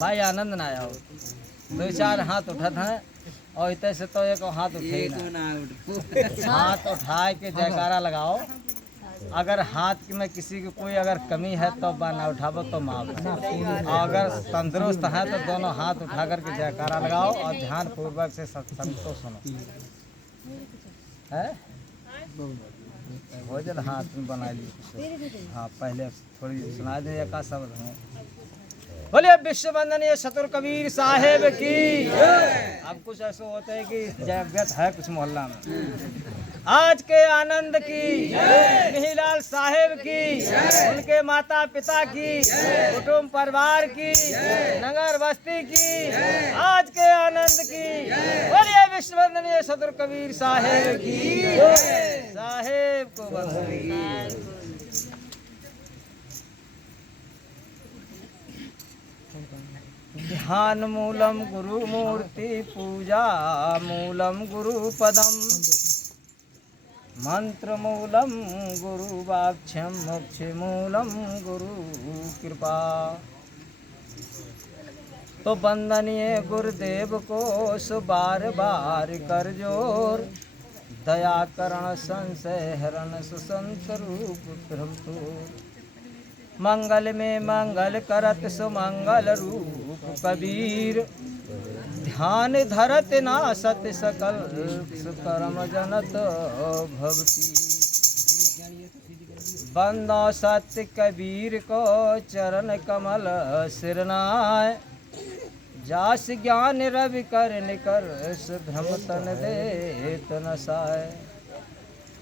भाई आनंद ना आओ, दो चार हाथ उठत हैं और इतने से तो एक हाथ उठे ना। हाथ उठाए के जयकारा लगाओ। अगर हाथ में किसी की कोई अगर कमी है तो ना उठाओ तो माफ है। और अगर तंदुरुस्त है तो दोनों हाथ उठा करके जयकारा लगाओ और ध्यान पूर्वक से सत्संग को सुनो। है भोजन हाथ में बना लिए। हाँ पहले थोड़ी सुना दे का शब्द है। बोलिए विश्व वंदनीय सतुर कबीर साहेब की। अब कुछ ऐसा होता है कि जगत है कुछ मोहल्ला में। आज के आनंद की, मिहिलाल साहेब की, उनके माता पिता की, कुटुंब परिवार की, नगर बस्ती की, आज के आनंद की। बोलिए विश्व वंदनीय सतुर कबीर साहेब की। साहेब को बंदगी। ध्यान मूलम गुरु मूर्ति पूजा मूलम गुरु पदम मंत्र मूलम गुरु वाक्ष्यम मोक्ष मूलम गुरु कृपा। तो वंदनीय गुरुदेव को सो बार बार कर जोर, दया करण संशय हरण सुसंत रूप प्रभु तोर। मंगल में मंगल करत सुमंगल रूप कबीर, ध्यान धरत ना सत सकल सुकर्म जनत भक्ति। बंदो सत्य कबीर को चरण कमल सिरनाय, जास ज्ञान रवि कर निकर भ्रम तन दे तनसाय।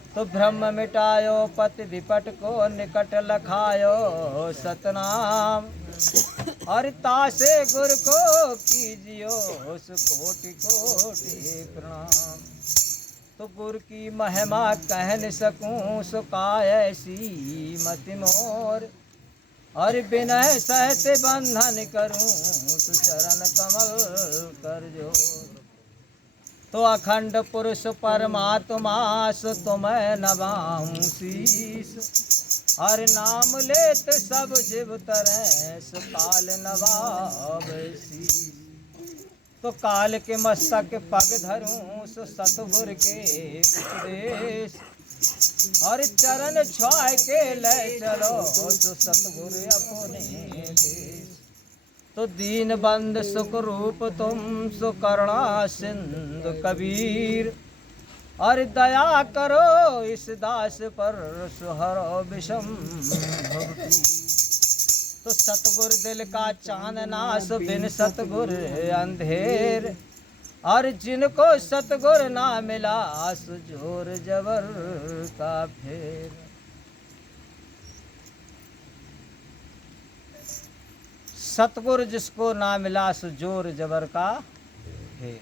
तो ब्रह्म मिटायो पति विपट को निकट लखायो सतनाम, और तासे गुर को कीजियो कोटि कोटि प्रणाम। तो गुरु की महिमा कह न सकूं सुकाय ऐसी मति मोर, और विनय सहते बंधन करूं सुचरण कमल कर जोर। तो अखंड पुरुष परमात्मा सो तुम्हें नवाऊं शीस, हर नाम लेत सब जीव तरह सो काल नवावे शीस। तो काल के मस्तक पग धरूं सो सतगुर के उपदेश, और चरण छुआए के ले चलो सो सतगुर अपने देश। तो दीन बंद सुख रूप तुम सो करुणा सिंधु कबीर, और दया करो इस दास पर सुहरो विषम भक्ति। तो सतगुर दिल का चांदना सो बिन सतगुर अंधेर, और जिनको सतगुर ना मिला सो जोर जबर का फेर। सतगुर जिसको ना मिला सो जोर जबर का है।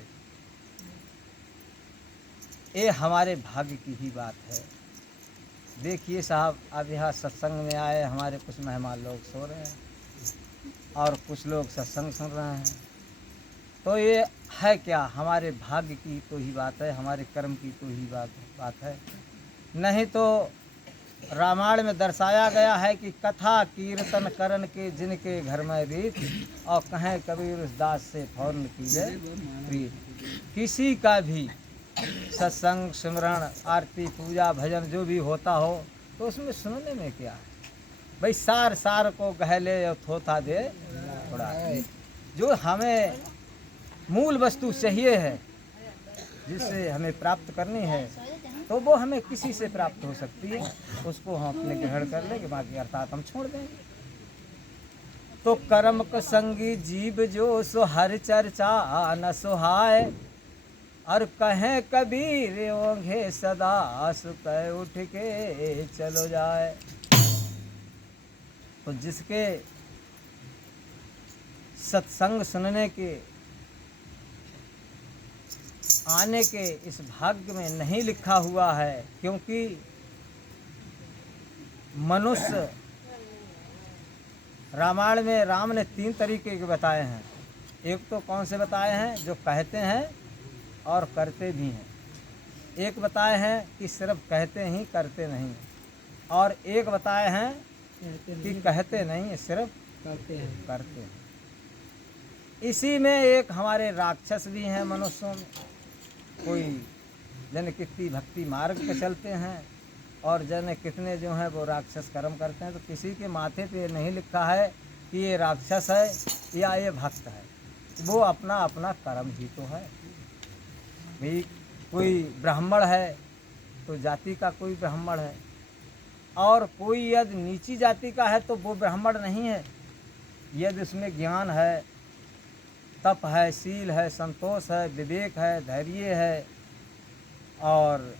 ये हमारे भाग्य की ही बात है। देखिए साहब, अब यहाँ सत्संग में आए हमारे कुछ मेहमान लोग सो रहे हैं और कुछ लोग सत्संग सुन रहे हैं। तो ये है क्या, हमारे भाग्य की तो ही बात है, हमारे कर्म की तो ही बात है। नहीं तो रामायण में दर्शाया गया है कि कथा कीर्तन करन के जिनके घर में रीत, और कहें कबीर उस दास से फौरन कीजिए प्रीत। किसी का भी सत्संग सिमरण आरती पूजा भजन जो भी होता हो तो उसमें सुनने में क्या है भाई। सार सार को गहले और थोथा दे थोड़ा। जो हमें मूल वस्तु चाहिए है, जिससे हमें प्राप्त करनी है, तो वो हमें किसी से प्राप्त हो सकती है, उसको हम अपने ग्रहण कर लेंगे, बाकी अर्थात हम छोड़ देंगे। तो कर्म को संगी जीव जो सो हर चर्चा न सुहाय, और कहें कबीर ओंघे सदा सुख उठ के चलो जाए। तो जिसके सत्संग सुनने के आने के इस भाग्य में नहीं लिखा हुआ है, क्योंकि मनुष्य, रामायण में राम ने 3 तरीके के बताए हैं। एक तो कौन से बताए हैं, जो कहते हैं और करते भी हैं। एक बताए हैं कि सिर्फ कहते ही करते नहीं, और एक बताए हैं कि कहते नहीं सिर्फ करते हैं। इसी में एक हमारे राक्षस भी हैं मनुष्यों में। कोई जन कितनी भक्ति मार्ग पे चलते हैं और जन कितने जो हैं वो राक्षस कर्म करते हैं। तो किसी के माथे पे नहीं लिखा है कि ये राक्षस है या ये भक्त है, वो अपना अपना कर्म ही तो है। भाई कोई ब्राह्मण है तो जाति का कोई ब्राह्मण है, और कोई यदि नीची जाति का है तो वो ब्राह्मण नहीं है। यदि उसमें ज्ञान है, तप है, शील है, संतोष है, विवेक है, धैर्य है, और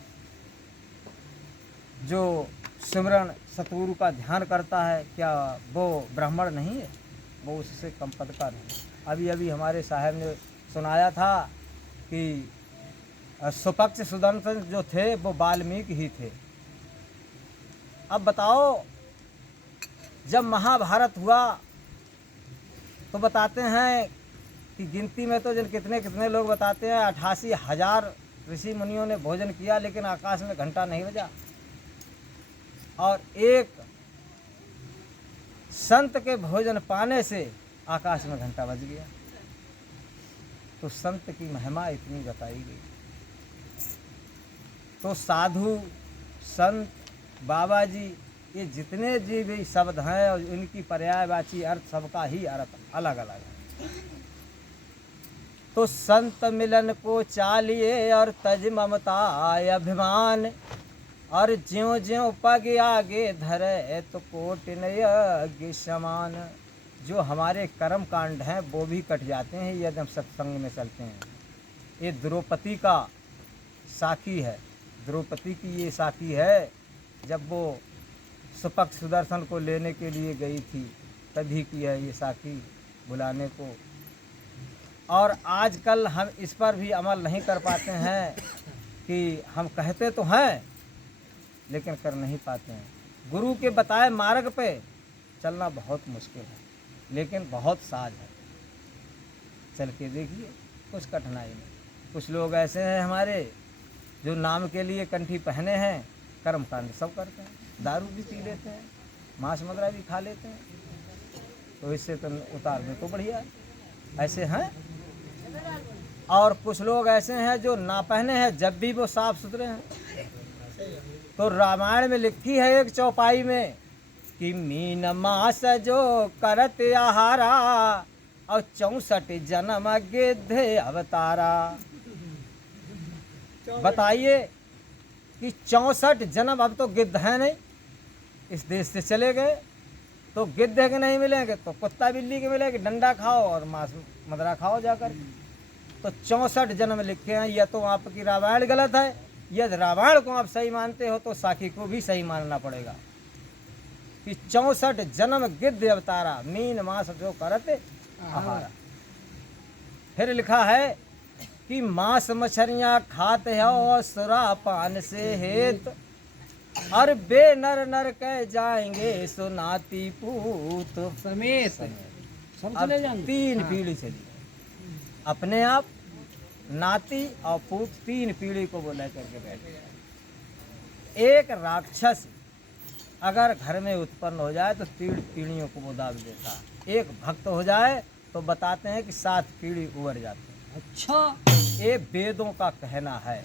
जो सिमरन सतगुरु का ध्यान करता है, क्या वो ब्राह्मण नहीं है? वो उससे कम पद का नहीं। अभी अभी हमारे साहब ने सुनाया था कि सुपक्ष सुदर्शन जो थे वो वाल्मीकि ही थे। अब बताओ, जब महाभारत हुआ तो बताते हैं कि गिनती में तो जन कितने कितने लोग बताते हैं 88,000 ऋषि मुनियों ने भोजन किया, लेकिन आकाश में घंटा नहीं बजा। और एक संत के भोजन पाने से आकाश में घंटा बज गया। तो संत की महिमा इतनी बताई गई। तो साधु, संत, बाबा जी, ये जितने जी भी शब्द हैं और इनकी पर्यायवाची अर्थ सबका ही अर्थ अलग अलग है। तो संत मिलन को चालिए और तज ममता अभिमान, और ज्यों ज्यों पग आगे धरे तो कोट यज्ञ समान। जो हमारे कर्म कांड हैं वो भी कट जाते हैं यदि हम सत्संग में चलते हैं। ये द्रौपदी का साखी है, द्रौपदी की ये साखी है। जब वो सुपक्ष सुदर्शन को लेने के लिए गई थी तभी की है ये साखी, बुलाने को। और आजकल हम इस पर भी अमल नहीं कर पाते हैं कि हम कहते तो हैं लेकिन कर नहीं पाते हैं। गुरु के बताए मार्ग पे चलना बहुत मुश्किल है, लेकिन बहुत साज है। चल के देखिए, कुछ कठिनाई नहीं। कुछ लोग ऐसे हैं हमारे जो नाम के लिए कंठी पहने हैं, कर्म कांड सब करते हैं, दारू भी पी लेते हैं, मांस मदरा भी खा लेते हैं। तो इससे तो उतार में तो बढ़िया है, ऐसे हैं। और कुछ लोग ऐसे हैं जो ना पहने हैं जब भी वो साफ सुथरे हैं। तो रामायण में लिखी है एक चौपाई में कि मीन मास जो करत आहारा, और 64 जन्म गिद्ध अवतारा। बताइए कि 64 जन्म, अब तो गिद्ध है नहीं, इस देश से चले गए, तो गिद्ध के नहीं मिलेंगे तो कुत्ता बिल्ली के मिलेंगे। डंडा खाओ और मांस मदरा खाओ जाकर। तो 64 जन्म लिखे हैं। यह तो आपकी रामायण गलत है। यदि रामायण को आप सही मानते हो तो साखी को भी सही मानना पड़ेगा कि 64 जन्म गिद्ध अवतारा, मीन मास जो करते आहारा। फिर लिखा है कि मांस मछलियाँ खाते हो सुरा पान से हेत, और बे नर नर कह जाएंगे सुनाती पूत समेत। अब 3 पीढ़ी चली, अपने आप, नाती और पूत, 3 पीढ़ी को वो लेकर के बैठे। एक राक्षस अगर घर में उत्पन्न हो जाए तो 3 पीढ़ियों को वो दाग देता। एक भक्त हो जाए तो बताते हैं कि 7 पीढ़ी उबर जाते हैं। अच्छा, ये वेदों का कहना है,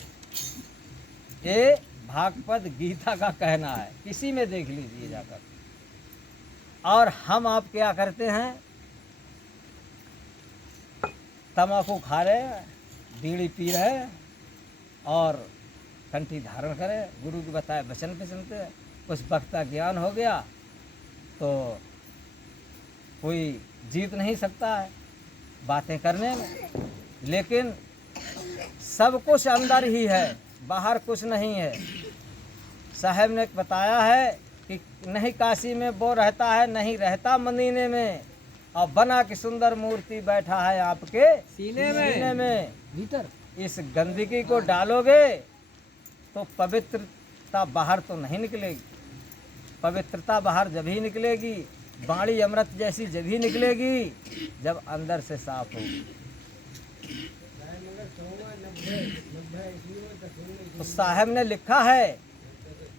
ये भागवत गीता का कहना है, किसी में देख लीजिए जाकर। और हम आप क्या करते हैं, तम्बाकू खा रहे, बीड़ी पी रहे और कंठी धारण करे, गुरु के बताए वचन पे चलते। कुछ वक्त का ज्ञान हो गया तो कोई जीत नहीं सकता है बातें करने में, लेकिन सब कुछ अंदर ही है, बाहर कुछ नहीं है। साहब ने बताया है कि नहीं काशी में वो रहता है, नहीं रहता मदीने में, और बना की सुंदर मूर्ति बैठा है आपके सीने में भीतर। इस गंदगी को डालोगे तो पवित्रता बाहर तो नहीं निकलेगी। पवित्रता बाहर जब ही निकलेगी, बाणी अमृत जैसी जब ही निकलेगी जब अंदर से साफ होगी। तो साहब ने लिखा है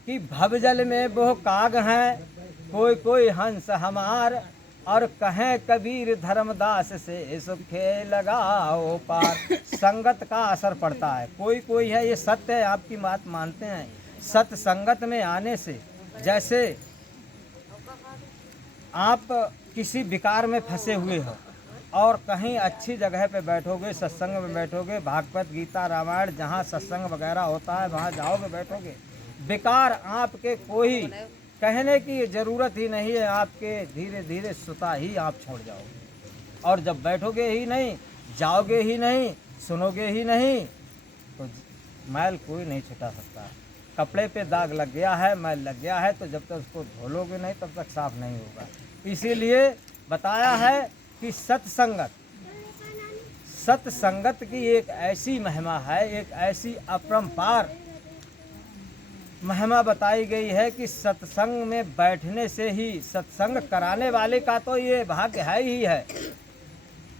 कि भवजल में वो काग हैं, कोई कोई हंस हमार, और कहें कबीर धर्मदास से सुखे लगाओ पार। संगत का असर पड़ता है, कोई कोई है, ये सत्य है, आपकी बात मानते हैं। सत्संगत में आने से, जैसे आप किसी विकार में फंसे हुए हो और कहीं अच्छी जगह पे बैठोगे, सत्संग में बैठोगे, भागवत गीता रामायण जहाँ सत्संग वगैरह होता है वहाँ जाओगे, बैठोगे, विकार आपके कोई कहने की ज़रूरत ही नहीं है, आपके धीरे धीरे सुता ही आप छोड़ जाओगे। और जब बैठोगे ही नहीं, जाओगे ही नहीं, सुनोगे ही नहीं, तो मैल कोई नहीं छुटा सकता। कपड़े पे दाग लग गया है, मैल लग गया है, तो जब तक उसको धोलोगे नहीं तब तक साफ नहीं होगा। इसीलिए बताया है कि सत्संगत की एक ऐसी महिमा है, एक ऐसी अपरंपार महिमा बताई गई है कि सत्संग में बैठने से ही, सत्संग कराने वाले का तो ये भाग्य है ही है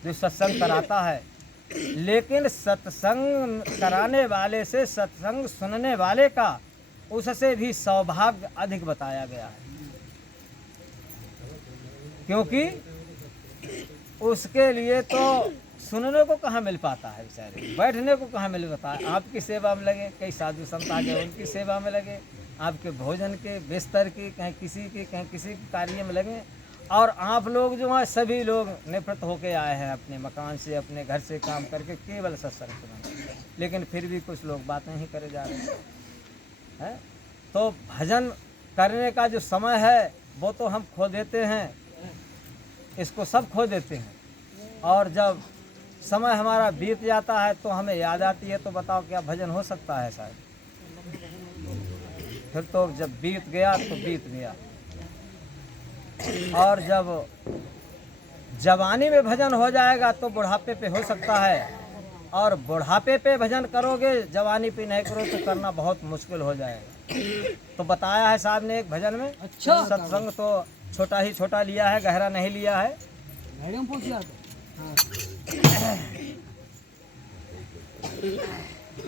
जो सत्संग कराता है, लेकिन सत्संग कराने वाले से सत्संग सुनने वाले का उससे भी सौभाग्य अधिक बताया गया है। क्योंकि उसके लिए तो सुनने को कहाँ मिल पाता है बेचारे, बैठने को कहाँ मिल पाता है। आपकी सेवा में लगे, कई साधु संत आ गए उनकी सेवा में लगे, आपके भोजन के, बिस्तर की, कहीं किसी की, कहीं किसी के कार्य में लगे, और आप लोग जो हैं सभी लोग निवृत्त होके आए हैं अपने मकान से, अपने घर से काम करके केवल सत्संग सुनाने, लेकिन फिर भी कुछ लोग बातें ही करे जा रहे हैं। तो भजन करने का जो समय है वो तो हम खो देते हैं, इसको सब खो देते हैं, और जब समय हमारा बीत जाता है तो हमें याद आती है, तो बताओ क्या भजन हो सकता है शायद? फिर तो जब बीत गया तो बीत गया। और जब जवानी में भजन हो जाएगा तो बुढ़ापे पे हो सकता है, और बुढ़ापे पे भजन करोगे, जवानी पे नहीं करो तो करना बहुत मुश्किल हो जाएगा। तो बताया है साहब ने एक भजन में। अच्छा, सत्संग तो छोटा ही छोटा लिया है, गहरा नहीं लिया है।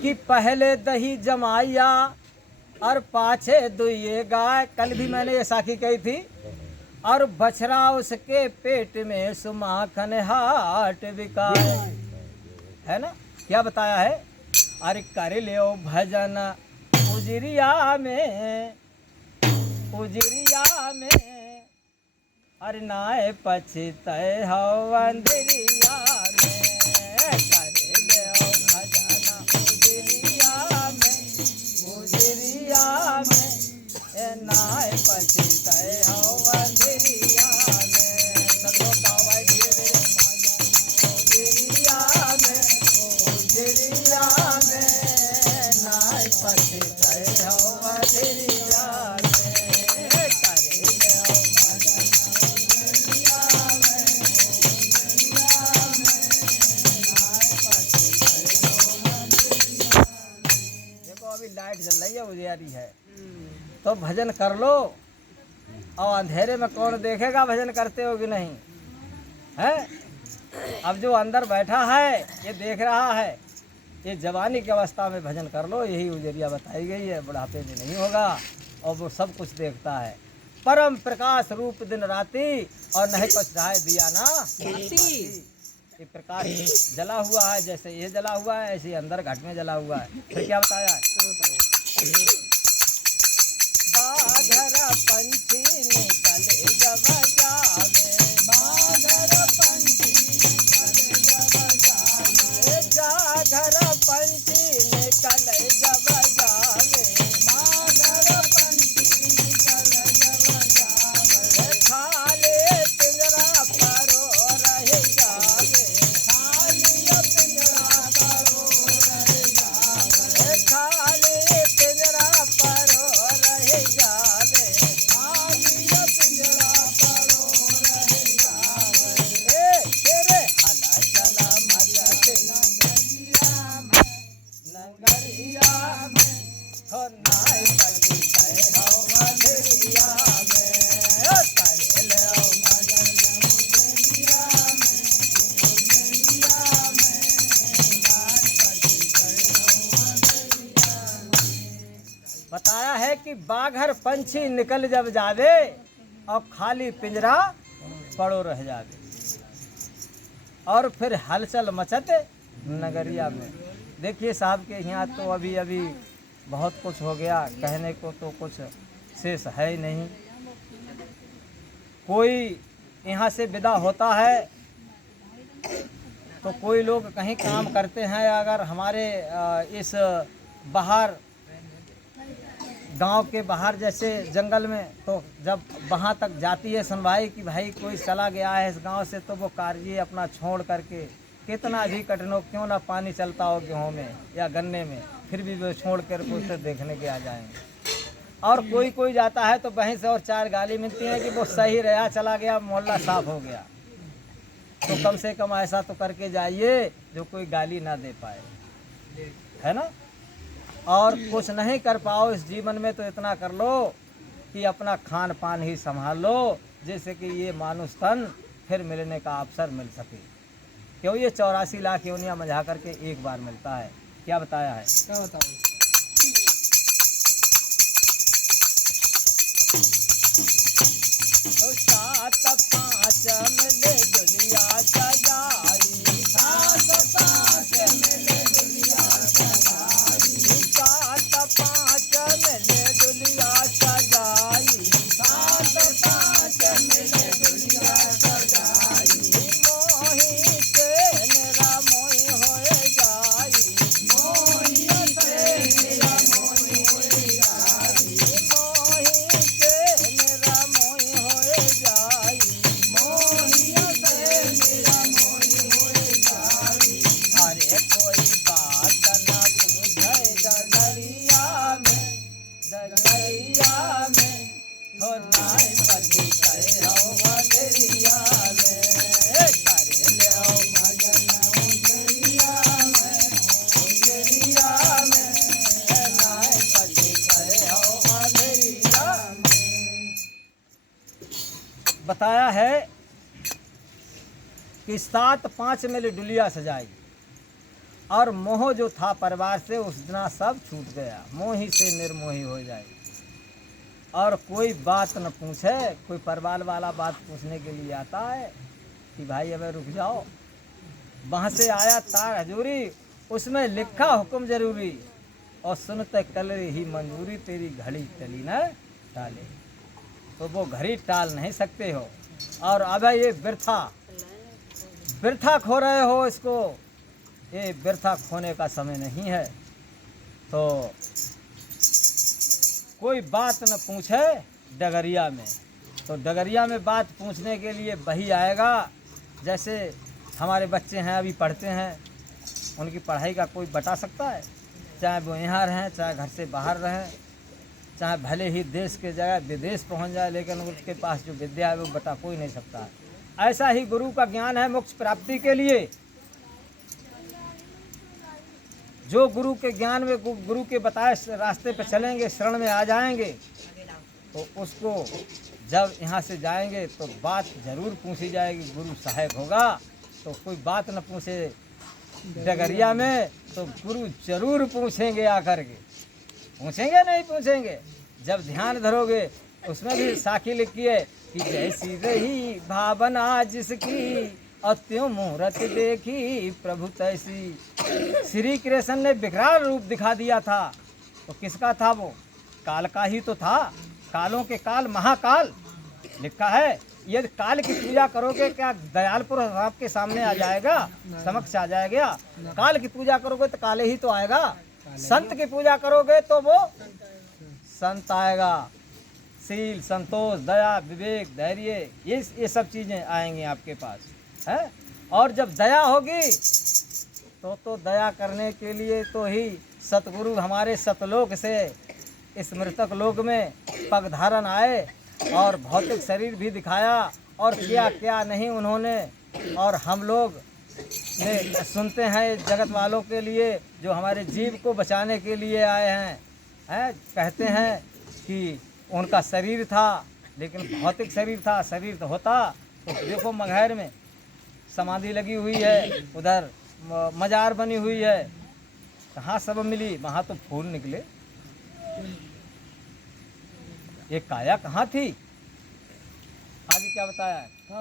कि पहले दही जमाया और पाछे दुइये गाय, कल भी मैंने ये साखी कही थी, और बछड़ा उसके पेट में सुमाखन हाट बिकाए, है ना? क्या बताया है? अरे कर ले भजन उजरिया में, उजरिया में, अरे नाय पछतय हो अंधरिया में, कर ले भजन उजरिया में, उजरिया में, नाय पछतय हो अंधरिया में। सदो का भाई धीरे धीरे, उजरिया में, उजरिया में, नाय पछतय हो अंधरिया में, कर ले लाइट जल रही है, उजियारी है, तो भजन कर लो। और अंधेरे में कौन देखेगा भजन करते हो कि नहीं है? अब जो अंदर बैठा है ये देख रहा है, ये जवानी की अवस्था में भजन कर लो, यही उजरिया बताई गई है, बुढ़ापे में नहीं होगा, और वो सब कुछ देखता है। परम प्रकाश रूप दिन राति, और नहीं कुछ जाए दिया ना ये प्रकाश जला हुआ है, जैसे ये जला हुआ है ऐसे अंदर घट में जला हुआ है। फिर क्या बताया है? बाघर पंछी निकले जब जावे, बाघर पंछी निकले जब जावे, जाघर पंछी निकले जब जावे, बाघर पंछी निकले जब जावे, खाले पिंजरा परो रह जावे, खाली पिंजरा परो रह जावे, खाली पिंजरा परो रह जावे, खाली पिंजरा परो रह जावे, तेरे हला चला मगत नगरिया में, नगरिया में, हो नाय पति कहे हो अंधरिया में, कर ले भजन उजरिया में, उजरिया में, नाय पति कहे हो अंधरिया में। बताया है कि बाघर पंछी निकल जब जावे और खाली पिंजरा पड़ो रह जावे। और फिर हलचल मचते नगरिया में। देखिए साहब के यहाँ तो अभी अभी बहुत कुछ हो गया, कहने को तो कुछ शेष है ही नहीं। कोई यहाँ से विदा होता है तो कोई लोग कहीं काम करते हैं, अगर हमारे इस बाहर गांव के बाहर जैसे जंगल में, तो जब वहाँ तक जाती है सुनवाई कि भाई कोई चला गया है इस गांव से, तो वो कार्य अपना छोड़ करके कितना भी कठिन हो क्यों ना पानी चलता हो गेहूँ में या गन्ने में, फिर भी वो छोड़ कर को उसे देखने के आ जाएंगे। और कोई कोई जाता है तो वहीं से और 4 गाली मिलती है कि वो सही रहा, चला गया, मोहल्ला साफ हो गया। तो कम से कम ऐसा तो करके जाइए जो कोई गाली ना दे पाए, है ना। और कुछ नहीं कर पाओ इस जीवन में तो इतना कर लो कि अपना खान पान ही संभाल लो, जैसे कि ये मानुष तन फिर मिलने का अवसर मिल सके। क्यों ये 84 लाख योनियां मजा करके एक बार मिलता है। क्या बताया है? क्या बताओ? तो 7-5 मिले दुनिया सजाई, 7-5 मिले दुनिया सजाई, 7-5 मिले दुनिया सजाई, 7-5 मिले दुनिया सजाई। मोही के मेरा मोही होए जाई, मोही के मेरा मोही होए जाई, मोही के मेरा मोही होए जाई, मोही के मेरा मोही होए जाई। अरे कोई बात ना पूछे डगरिया में, डगरिया में हो नाय पति करे हो बदरिया में, करे ले हो भजन उजरिया में, उजरिया में नाय पति करे हो बदरिया में। बताया है कि 7-5 मिली डुलिया सजाई, और मोह जो था परिवार से उस दिन सब छूट गया, मोही से निर्मोही हो जाए। और कोई बात न पूछे, कोई परिवार वाला बात पूछने के लिए आता है कि भाई अब रुक जाओ, वहाँ से आया तार हजूरी, उसमें लिखा हुक्म जरूरी, और सुनते कल ही मंजूरी, तेरी घड़ी चली न टाले। तो वो घड़ी टाल नहीं सकते हो। और अब ये बिरथा खो रहे हो इसको, ये बिरथा खोने का समय नहीं है। तो कोई बात न पूछे डगरिया में, तो डगरिया में बात पूछने के लिए वही आएगा। जैसे हमारे बच्चे हैं अभी पढ़ते हैं, उनकी पढ़ाई का कोई बता सकता है? चाहे वो यहाँ रहें, चाहे घर से बाहर रहें, चाहे भले ही देश के जगह विदेश पहुँच जाए, लेकिन उसके पास जो विद्या है वो बता कोई नहीं सकता है। ऐसा ही गुरु का ज्ञान है मोक्ष प्राप्ति के लिए। जो गुरु के ज्ञान में, गुरु के बताए रास्ते पर चलेंगे, शरण में आ जाएंगे, तो उसको जब यहाँ से जाएंगे तो बात जरूर पूछी जाएगी। गुरु सहायक होगा तो कोई बात न पूछे डगरिया में, तो गुरु जरूर पूछेंगे आकर के। पूछेंगे नहीं पूछेंगे, जब ध्यान धरोगे उसमें भी साखी लिखी है कि जैसी रही भावना जिसकी, और त्यों मुहूर्त देखी प्रभु तैसी। श्री कृष्ण ने विकराल रूप दिखा दिया था, तो किसका था वो? काल का ही तो था। कालों के काल महाकाल लिखा है। यदि काल की पूजा करोगे क्या दयाल पुरुष आपके सामने आ जाएगा, समक्ष आ जाएगा? काल की पूजा करोगे तो काले ही तो आएगा। संत की पूजा करोगे तो वो संत आएगा। शील, संतोष, दया, विवेक, धैर्य, ये सब चीज़ें आएंगी आपके पास है। और जब दया होगी तो दया करने के लिए तो ही सतगुरु हमारे सतलोक से इस मृतक लोक में पग धारण आए, और भौतिक शरीर भी दिखाया, और क्या क्या नहीं उन्होंने। और हम लोग ने सुनते हैं जगत वालों के लिए, जो हमारे जीव को बचाने के लिए आए हैं, कहते हैं कि उनका शरीर था लेकिन भौतिक शरीर था। शरीर तो होता तो देखो मगहर में समाधि लगी हुई है, उधर मजार बनी हुई है, कहाँ सब मिली? वहाँ तो फूल निकले। ये काया कहाँ थी? आगे क्या बताया है? अब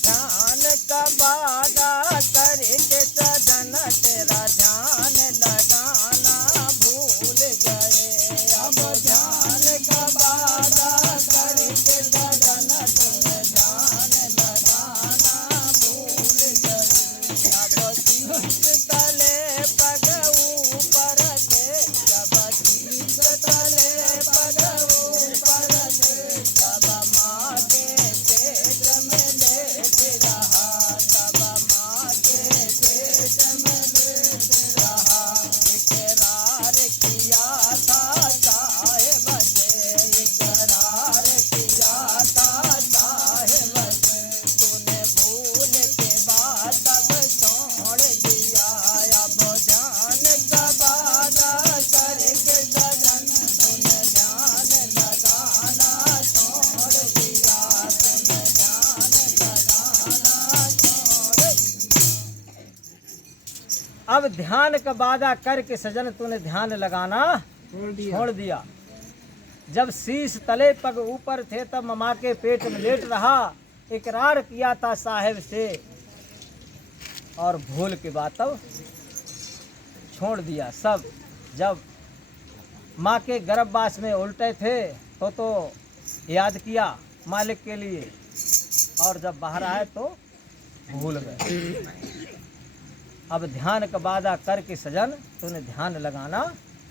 ध्यान का वादा करके सजन तेरा ध्यान लगाना भूल गए। अब ध्यान का वादा करके सजन तेरा ध्यान लगाना भूल गए। अब शीश तले पग ऊपर थे, जब शीश तले पग ऊपर थे, तब माँ के पेट में लेट रहा, तब माँ के पेट में लेट रहा। इकरार किया था साहिब से, इकरार किया था साहिब से, तूने भूल के बाद तब छोड़ दिया। अब ध्यान का वादा करके सजन तूने ध्यान लगाना छोड़ दिया, तूने ध्यान लगाना छोड़। अब ध्यान का वादा करके सजन तूने ध्यान लगाना छोड़ दिया। जब शीश तले पग ऊपर थे तब माँ के पेट में लेट रहा, इकरार किया था साहिब से और भूल के बाद तब छोड़ दिया सब। जब माँ के गर्भवास में उल्टे थे तो याद किया मालिक के लिए, और जब बाहर आए तो भूल गए। अब ध्यान का वादा करके सजन तूने ध्यान लगाना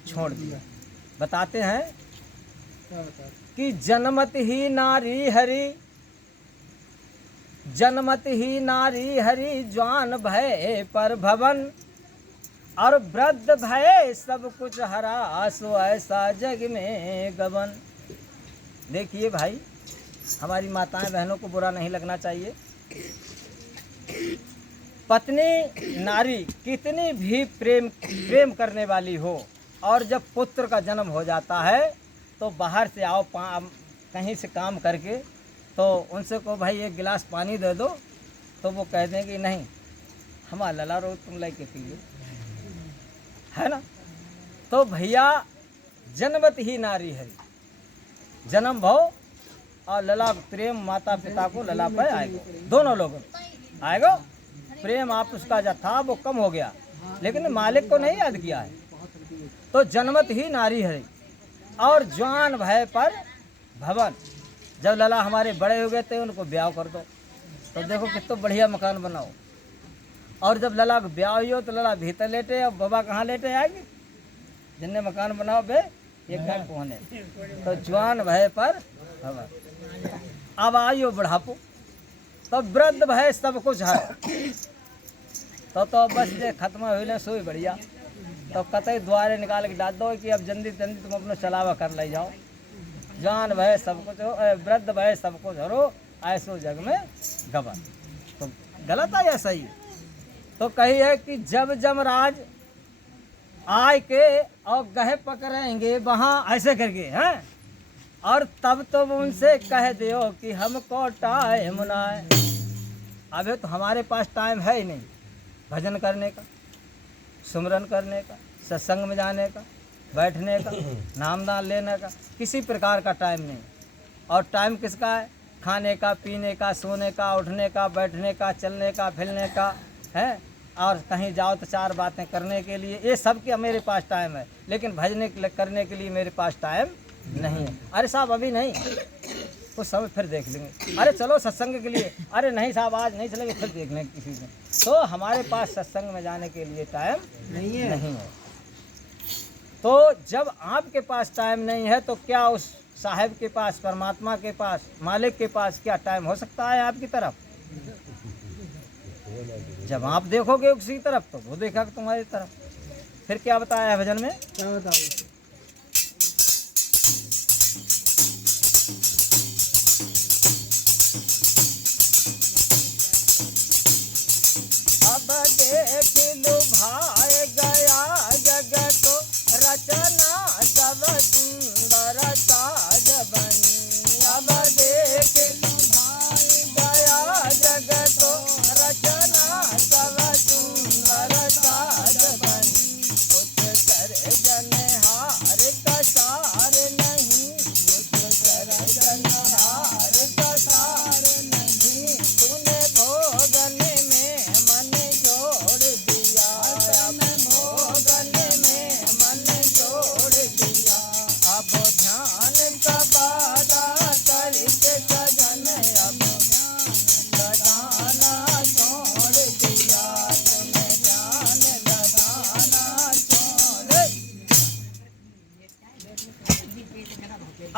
छोड़ दिया। बताते हैं कि जन्मत ही नारी हरी, जन्मत ही नारी हरी, जवान भय पर भवन, और वृद्ध भय सब कुछ हरा, सो ऐसा जग में गबन। देखिए भाई, हमारी माताएं बहनों को बुरा नहीं लगना चाहिए। पत्नी नारी कितनी भी प्रेम करने वाली हो, और जब पुत्र का जन्म हो जाता है तो बाहर से आओ कहीं से काम करके, तो उनसे को भाई एक गिलास पानी दे दो, तो वो कह दें कि नहीं हमारा लला रोज तुम लेके पियो, है ना। तो भैया जन्मत ही नारी हरी, जन्म भाव और लला प्रेम माता पिता को लला पे आएगा, दोनों लोगों आएगा प्रेम। आप उसका जो था वो कम हो गया, लेकिन मालिक को नहीं याद किया है। तो जन्मत ही नारी हरी, और जवान भय पर भवन। जब लला हमारे बड़े हो गए थे उनको ब्याह कर दो, तो देखो कितना बढ़िया मकान बनाओ। और जब लला को ब्याह हो तो लला भीतर लेटे, अब बाबा कहाँ लेटे आएंगे, जिनने मकान बनाओ बे ये घर कोने। तो जवान भय पर भवन। अब आइयो बुढ़ापो, तो वृद्ध भय सब कुछ है, तो बस ये खत्म हो सोई बढ़िया। तो कतई द्वारे निकाल के डाल दो कि अब जल्दी जल्दी तुम अपना चलावा कर ले जाओ। जान भय सब कुछ हो, वृद्ध भय सब कुछ हरो, ऐसो जग में गबन। तो गलत है या सही? तो कही है कि जब जमराज आए के और गहे पकड़ेंगे वहाँ ऐसे करके हैं, और तब तो उनसे कह दियो कि हमको टाइम ना है। अबे तो हमारे पास टाइम है ही नहीं भजन करने का, सुमरन करने का, सत्संग में जाने का, बैठने का, नामदान लेने का, किसी प्रकार का टाइम नहीं। और टाइम किसका है? खाने का, पीने का, सोने का, उठने का, बैठने का, चलने का, फिरने का है, और कहीं जाओ तो चार बातें करने के लिए, ये सब के मेरे पास टाइम है, लेकिन भजने करने के लिए मेरे पास टाइम नहीं है। अरे साहब अभी नहीं, कुछ समय फिर देख लेंगे। अरे चलो सत्संग के लिए, अरे नहीं साहब आज नहीं चलेंगे, फिर देख लेंगे किसी दिन। तो हमारे पास सत्संग में जाने के लिए टाइम नहीं है। तो जब आपके पास टाइम नहीं है तो क्या उस साहिब के पास, परमात्मा के पास, मालिक के पास क्या टाइम हो सकता है आपकी तरफ? जब आप देखोगे उसी तरफ तो वो देखा तुम्हारी तरफ। फिर क्या बताया है भजन में? क्या बताओ? अब देख लो भाई गया जग को रचना, सब सुंदर ताज बनी। अब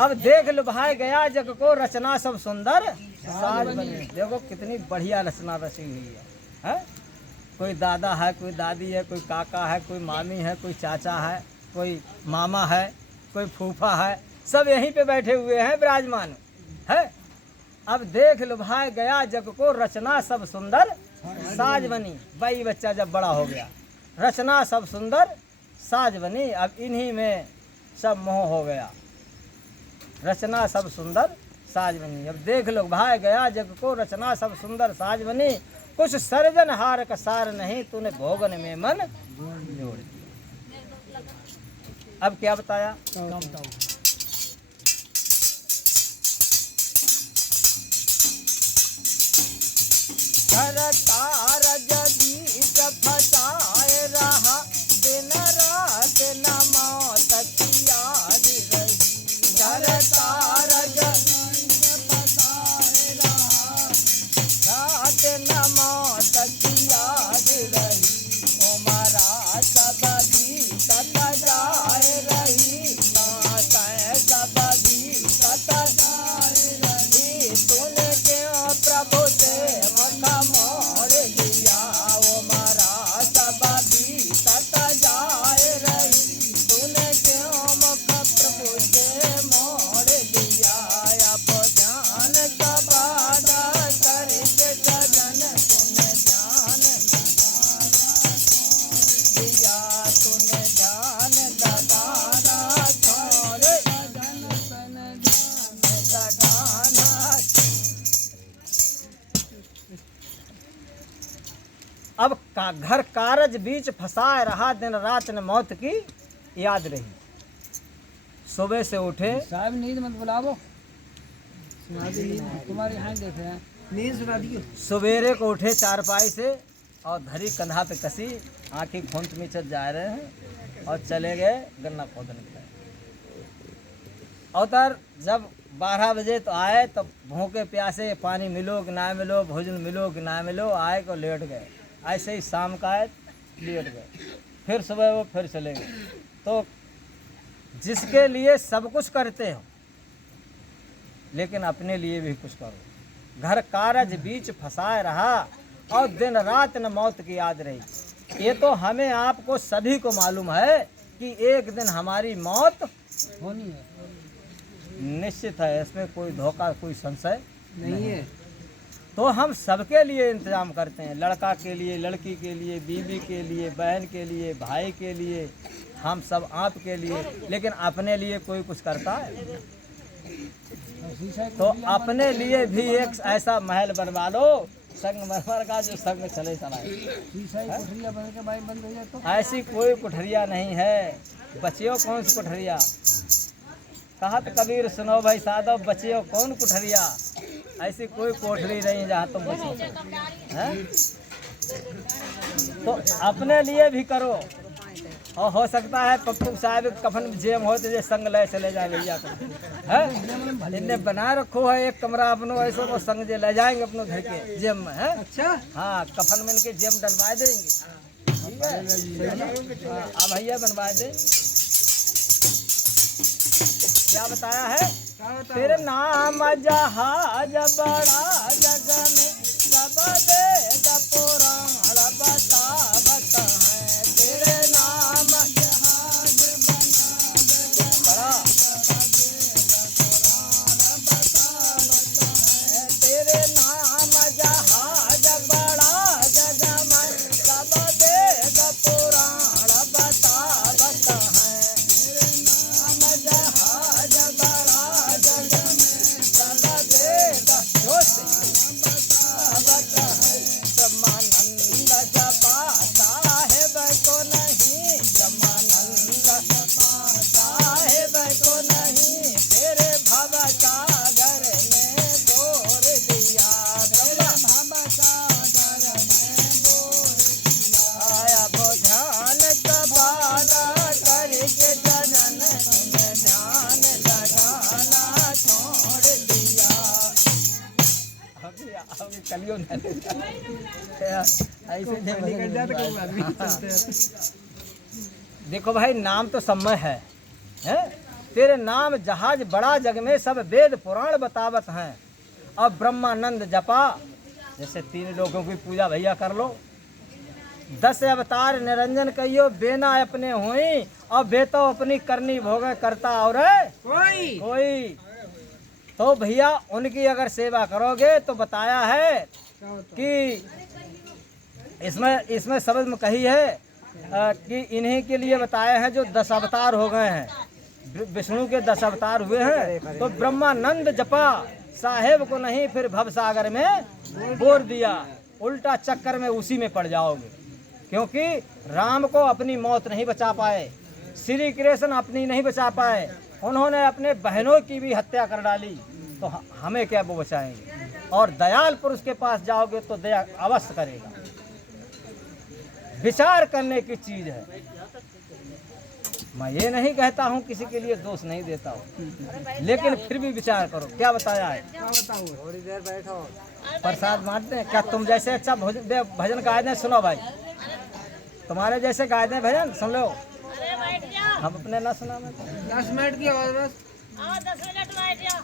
अब देख लुभाए गया जग को रचना सब सुंदर साज बनी। देखो कितनी बढ़िया रचना रची हुई है? कोई दादा है, कोई दादी है, कोई काका है, कोई मामी है, कोई चाचा है, कोई मामा है, कोई फूफा है, सब यहीं पे बैठे हुए हैं विराजमान है। अब देख लुभाए गया जग को रचना सब सुंदर साज बनी। भाई बच्चा जब बड़ा हो गया, रचना सब सुंदर साज बनी। अब इन्हीं में सब मोह हो गया, रचना सब सुंदर साज बनी। अब देख लो भाई गया जग को रचना सब सुंदर साज बनी। कुछ सर्जन हार का सार नहीं, तूने भोगन में मन जोड़ दिया। अब क्या बताया? घर कारज बीच फसाए रहा, दिन रात न मौत की याद रही। घर कारज बीच फसाए रहा, रात न मौत की याद रही। उमरा सब बीतत जाए रही, नासै सब बीतत जाए रही। तूने क्यों प्रभु से मुख मोड़ लिया? उमरा सब बीतत जाए रही, तूने क्यों मुख प्रभु से मोड़ लिया? अब ध्यान का वादा करके सजन, तूने ध्यान दिया, तूने ध्यान लगाना छोड़, ध्यान लगाना। अब का घर कारज बीच फंसाए रहा, दिन रात न मौत की याद रही। सुबह से उठे, साहब नींद मत बुलावो, तुम्हारे यहाँ देख रहे हैं, नींद सुना दियो। सवेरे को उठे चारपाई से और धरी कंधा पे कसी, आंखें घूंट मीचत जा रहे हैं और चले गए गन्ना खोदने के लिए। अवतर जब 12 बजे तो आए, तो भूखे प्यासे पानी मिलो कि ना मिलो, भोजन मिलो कि ना मिलो, आए को लेट गए। ऐसे ही शाम का आए लेट गए, फिर सुबह वो फिर चले गए। तो जिसके लिए सब कुछ करते हो, लेकिन अपने लिए भी कुछ करो। घर कारज बीच फंसाए रहा और दिन रात न मौत की याद रही। ये तो हमें आपको सभी को मालूम है कि एक दिन हमारी मौत होनी है, निश्चित है, इसमें कोई धोखा कोई संशय नहीं है। तो हम सबके लिए इंतजाम करते हैं, लड़का के लिए, लड़की के लिए, बीवी के लिए, बहन के लिए, भाई के लिए, हम सब आपके लिए, लेकिन अपने लिए कोई कुछ करता है? तो अपने लिए भी एक ऐसा महल बनवा लो, संगमरमर का जो संग चले चलाए। कुठरिया बन के भाई बंद हो जाए तो ऐसी कोई कुठरिया नहीं है। बचियो कौन सी कुठरिया? कहत कबीर सुनो भाई साधो, बचियो कौन कुठरिया? ऐसी कोई कोठरी नहीं जहाँ तुम बचो। हैं? तो अपने लिए भी करो, और हो सकता है पप्पू साहब कफन जेम हो तो ये संग ले चले जाए भैया को, है इन्हें बना रखो है एक कमरा अपनो, ऐसा वो संग जे ले जाएंगे अपनो घर के जेम में। है अच्छा, हाँ, कफन में इनके जेम डलवा देंगे। ठीक है, अब भैया बनवा दे। क्या बताया है? तेरे नाम जहाज बड़ा जग में, सब वेद पुराण बतावत है। तेरे नाम जहाज बड़ा, तेरे नाम जहाज बड़ा जग में, सब वेद पुराण बतावत है। तेरे नाम जहाज बड़ा जग में, सब वेद बतावत है। ब्रह्मानंद जपा साहेब को नहीं, ब्रह्मानंद जपा साहेब को नहीं, तेरे भव सागर में बोर दिया। भव सागर में बोर दिया। आया वो ध्यान का वादा करके जनन, तुमने ध्यान लगाना छोड़ दिया। अभी कलियों ऐसे देखो भाई, नाम तो समय है, तेरे नाम जहाज बड़ा जग में सब वेद पुराण बतावत हैं। अब ब्रह्मानंद जपा, जैसे 3 लोगों की पूजा भैया कर लो। 10 अवतार निरंजन कहियो बेना अपने हुई, और बेतो अपनी करनी भोग करता और कोई। तो भैया उनकी अगर सेवा करोगे तो बताया है कि इसमें शब्द में कही है कि इन्हीं के लिए बताए हैं जो 10 अवतार हो गए हैं। विष्णु के 10 अवतार हुए हैं। तो ब्रह्मानंद जपा, साहेब को नहीं फिर भवसागर में बोर दिया। उल्टा चक्कर में उसी में पड़ जाओगे, क्योंकि राम को अपनी मौत नहीं बचा पाए, श्री कृष्ण अपनी नहीं बचा पाए, उन्होंने अपने बहनों की भी हत्या कर डाली। तो हमें क्या वो बचाएंगे? और दयाल पुरुष के पास जाओगे तो दया अवश्य करेगा। विचार करने की चीज है। मैं ये नहीं कहता हूँ, किसी के लिए दोष नहीं देता हूँ, लेकिन फिर भी विचार करो। क्या बताया है? थोड़ी देर बैठो, प्रसाद बांटते हैं। क्या तुम जैसे अच्छा भजन गाए दें? सुनो भाई, तुम्हारे जैसे गाए दें भजन, सुन लो। हम अपने ना सुना में 10 मिनट की और बस। 10 मिनट बैठ जाओ।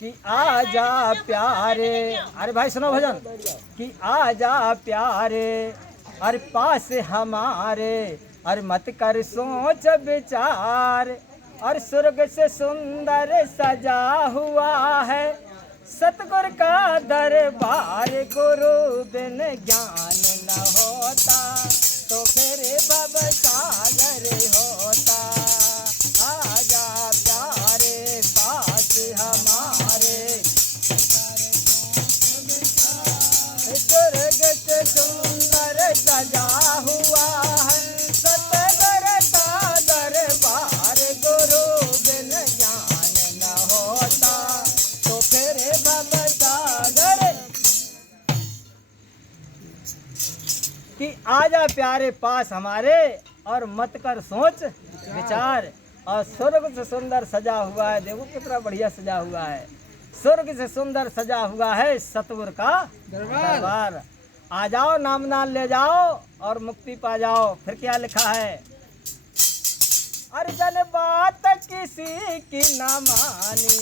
कि आजा प्यारे, अरे भाई सुनो भजन। कि आजा प्यारे, अरे पास हमारे, अरे मत कर सोच विचार, और स्वर्ग से सुंदर सजा हुआ है सतगुरु का दरबार। गुरु बिन ज्ञान न होता तो फिर भवसागर होता। आजा प्यारे पास हमारे, स्वर्ग से सुंदर सजा हुआ है सतगुरु का दरबार। गुरु बिन ज्ञान न होता तो फिर भवसागर। कि आजा प्यारे पास हमारे, और मत कर सोच विचार, और स्वर्ग से सुंदर सजा हुआ है। देखो कितना बढ़िया सजा हुआ है। स्वर्ग से सुंदर सजा हुआ है सतगुरु का दरबार। आ जाओ, नाम नाम ले जाओ और मुक्ति पा जाओ। फिर क्या लिखा है? अर्जन बात किसी की न मानी,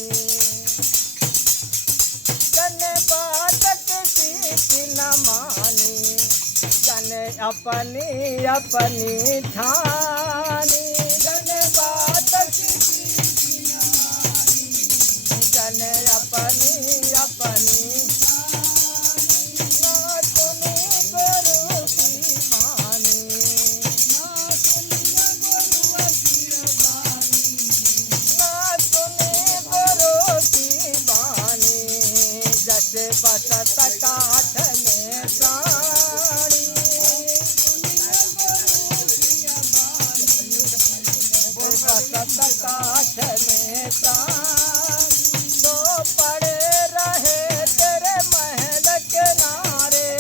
जन बात किसी की न मानी, जन अपनी अपनी ठानी। जन बात किसी की न मानी, जन अपनी अपनी, ना सुनी गुरु की बानी, ना सुनी गुरु की बानी, ना सुनी गुरु की बानी। जैसे बसत काठ में प्राणी, बसत काठ में प्राण, तो पड़े रहे तेरे महल किनारे,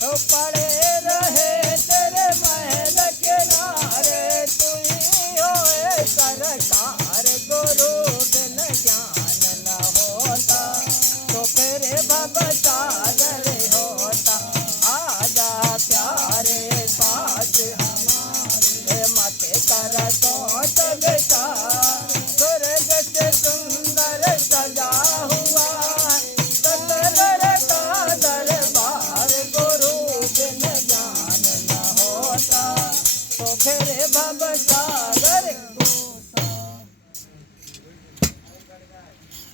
तो पड़े रहे तेरे महल किनारे। तू ही होए सरकार, गुरु बिन ज्ञान न होता तो फिर भवसागर होता। आजा प्यारे पास हमारे, मत कर सोच विचार, स्वर्ग से सुंदर सजा हुआ सतगुरु का दरबार। गुरु बिन ज्ञान न होता तो फिर भवसागर होता।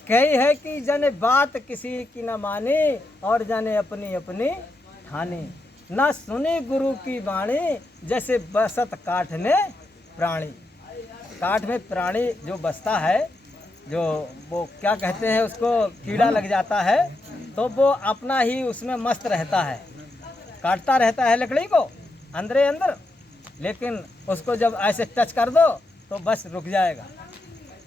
कही है कि जन बात किसी की न मानी, और जाने अपनी अपनी ठानी। न सुनी गुरु की वाणी, जैसे बसत काठ में प्राणी। काठ में प्राणी जो बसता है, जो वो क्या कहते हैं उसको, कीड़ा लग जाता है, तो वो अपना ही उसमें मस्त रहता है, काटता रहता है लकड़ी को अंदर अंदर, लेकिन उसको जब ऐसे टच कर दो तो बस रुक जाएगा।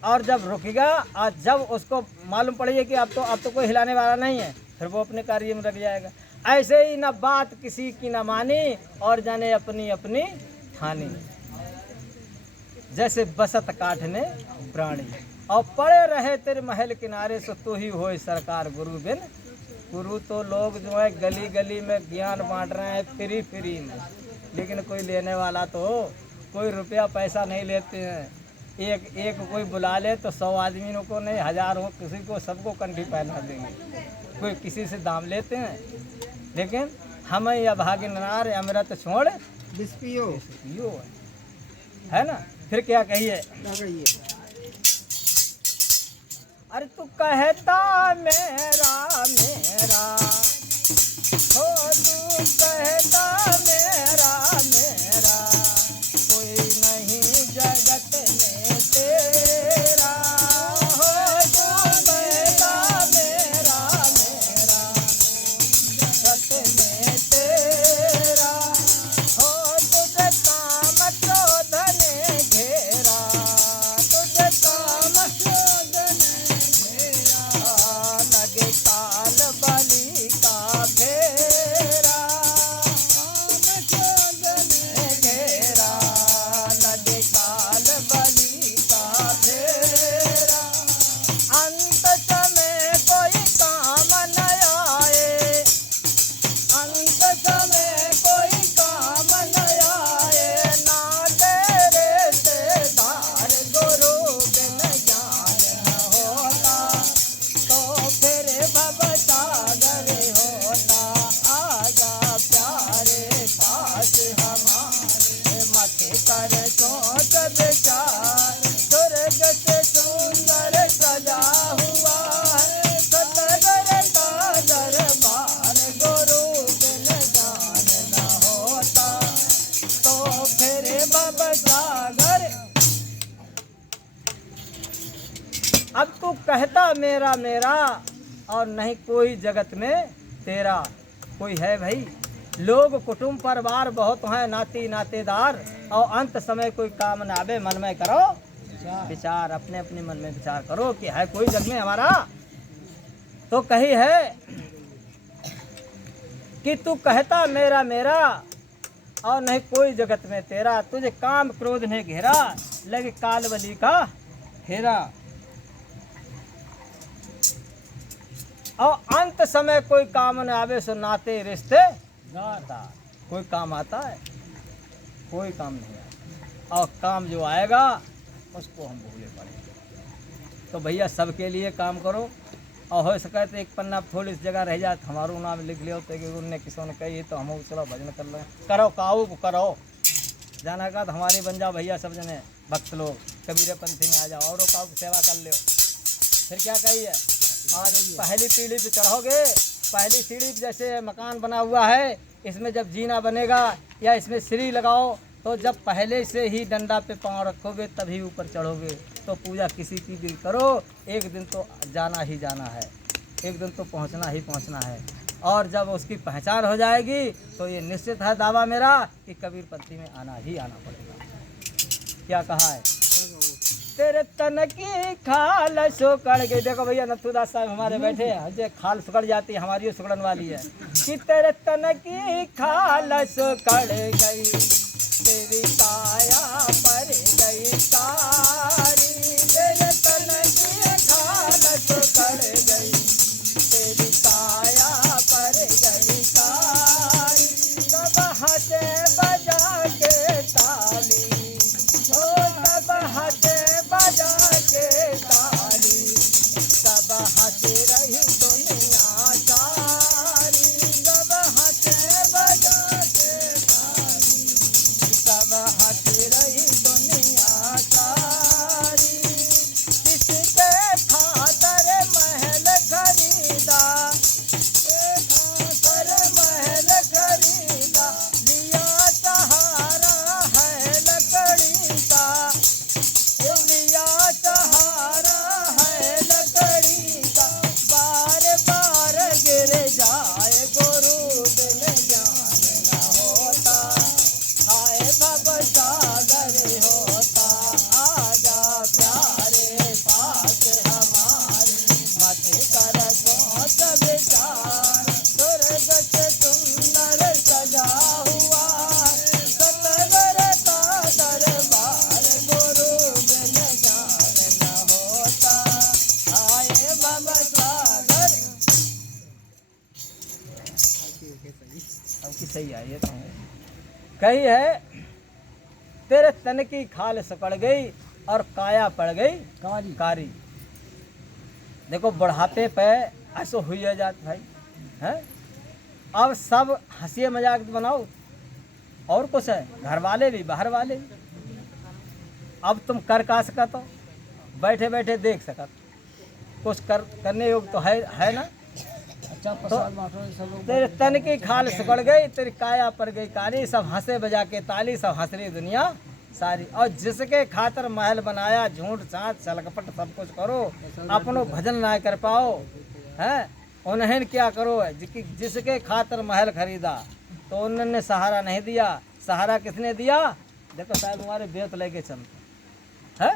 और जब रुकेगा और जब उसको मालूम पड़ेगा कि अब तो कोई हिलाने वाला नहीं है, फिर वो अपने कार्य में लग जाएगा। ऐसे ही न बात किसी की न मानी, और जाने अपनी अपनी ठानी। जैसे बसत काठ में प्राणी, और पड़े रहे तेरे महल किनारे, सो तू ही होए सरकार गुरु बिन गुरु तो लोग जो है गली गली में ज्ञान बांट रहे हैं फ्री फ्री में, लेकिन कोई लेने वाला तो हो, कोई रुपया पैसा नहीं लेते हैं। एक एक कोई बुला ले तो 100 आदमियों को नहीं, 1000 हो किसी को, सबको कंठी पहना देंगे। कोई किसी से दाम लेते हैं, लेकिन हमें यह भाग्य नार अमृत छोड़ बिस्पियो पियो है ना। फिर क्या कहिए, क्या कहिए? अरे तू कहता मेरा मेरा हो, तू कहता मेरा मेरा, कोई नहीं जगत में तेरा हो, तू कहता मेरा मेरा, जगत में तेरा हो, तुझे काम क्रोध ने घेरा, तुझे काम क्रोध ने लगे काल बलि का फेरा, घेरा लगे काल बलि का फेरा। अंत समय कोई काम न आए, अंत समय कोई काम न आए, ना तेरे से धार गुरु बिन ज्ञान न होता, तो फिर भवसागर होता। आजा प्यारे पास हमारे, मत कर सोच विचार, स्वर्ग से सुंदर सजा हुआ है सतगर का दरबार, गुरु बिन ज्ञान न होता, तो फिर भवसागर। अब तू कहता मेरा मेरा और नहीं कोई जगत में तेरा कोई है भाई। लोग कुटुंब परिवार बहुत हैं, नाती नातेदार, और अंत समय कोई काम ना आवे, मन में करो विचार, अपने अपने मन में विचार करो कि है कोई जग में हमारा। तो कही है कि तू कहता मेरा मेरा और नहीं कोई जगत में तेरा, तुझे काम क्रोध ने घेरा, लगे काल बलि का फेरा, और अंत समय कोई काम न आवे, सो नाते रिश्ते नाता। कोई काम आता है, कोई काम नहीं आता, और काम जो आएगा उसको हम भूले पड़ेंगे। तो भैया सबके लिए काम करो, और हो सके तो एक पन्ना थोड़ी सी जगह रह जाए तो हमारो नाम लिख लियो, तो उनने किसी ने कही तो हम चलो भजन कर लें, करो काऊ करो जाना का तो हमारे बन जाओ भैया सब जने भक्त लोग, कबीरे पंथी में आ जाओ और काऊ की सेवा कर लियो। फिर क्या कहिए, आज पहली पीढ़ी पे चढ़ोगे, पहली सीढ़ी पे जैसे मकान बना हुआ है, इसमें जब जीना बनेगा या इसमें सीढ़ी लगाओ, तो जब पहले से ही डंडा पे पाँव रखोगे तभी ऊपर चढ़ोगे। तो पूजा किसी की भी करो, एक दिन तो जाना ही जाना है, एक दिन तो पहुंचना ही पहुंचना है, और जब उसकी पहचान हो जाएगी तो ये निश्चित है दावा मेरा कि कबीर पंथी में आना ही आना पड़ेगा। क्या कहा है, तेरे तन की खाल सुकड़ गई। देखो भैया नथुदास साहब हमारे बैठे हैं, जो खाल सुकड़ जाती है हमारी सुकड़न वाली है, कि तेरे तन की खाल सुकड़ गई, तेरी काया पर गई कारी, तेरे तन की खाल सुकड़ गई, तेरी काया पर गई कारी, तब हंसे बजा के ताली, ओ तब हंसे बजा के ताली, तब हंस रही दुनिया सारी, तब हंसे बजा के ताली, तब हंस रही दुनिया सारी। ही है ये तो। कही है तेरे तन की खाल सुकड़ गई और काया पड़ गई कारी कारी। देखो बुढ़ापे पे ऐसो हुई है जात भाई है। अब सब हंसी मजाक बनाओ और कुछ है, घर वाले भी बाहर वाले भी। अब तुम कर का सकत हो, बैठे बैठे देख सकत, कुछ करने योग तो है ना। अच्छा प्रसाद बांटो सब लोग। तेरे तन की खाल सुकड़ गई, तेरी काया पड़ गई कारी। सब हंसे बजा के ताली, सब हंस रही दुनिया सारी। और जिसके खातर महल बनाया, झूठ साँच छलकपट सब कुछ करो, अपनो भजन ना कर पाओ हैं, उन्हें क्या करो। जिसके खातर महल खरीदा तो उन्होंने सहारा नहीं दिया। सहारा किसने दिया? देखो साहब हमारे बेत लेके चलते है,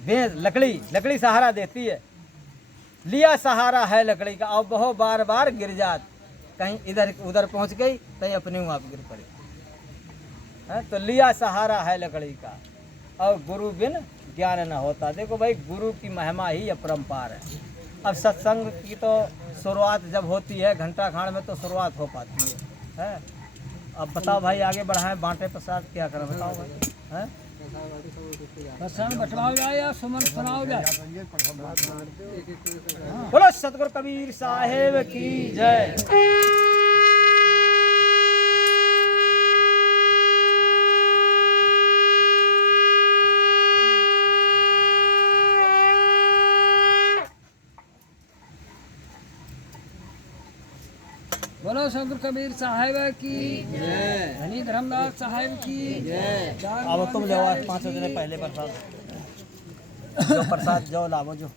बेत लकड़ी सहारा देती है। लिया सहारा है लकड़ी का और बहुत बार बार गिर जात, कहीं इधर उधर पहुंच गई, कहीं अपने वहाँ गिर पड़ी है। तो लिया सहारा है लकड़ी का और गुरु बिन ज्ञान न होता। देखो भाई गुरु की महिमा ही अपरंपार है। अब सत्संग की तो शुरुआत जब होती है घंटा खान में तो शुरुआत हो पाती है। अब बताओ भाई आगे बढ़ाएं, बांटे प्रसाद क्या करें बताओ भाई हैं। प्रसाद बटवाओ जाए या सुमन सुनाओ जाए। बोलो सतगुरु कबीर साहेब की जय। बोलो सतगुरु कबीर साहेब की जय, धनी धर्मदास साहेब की जय। अब तुम ले 5 दिन पहले प्रसाद जो प्रसाद जो लावो जो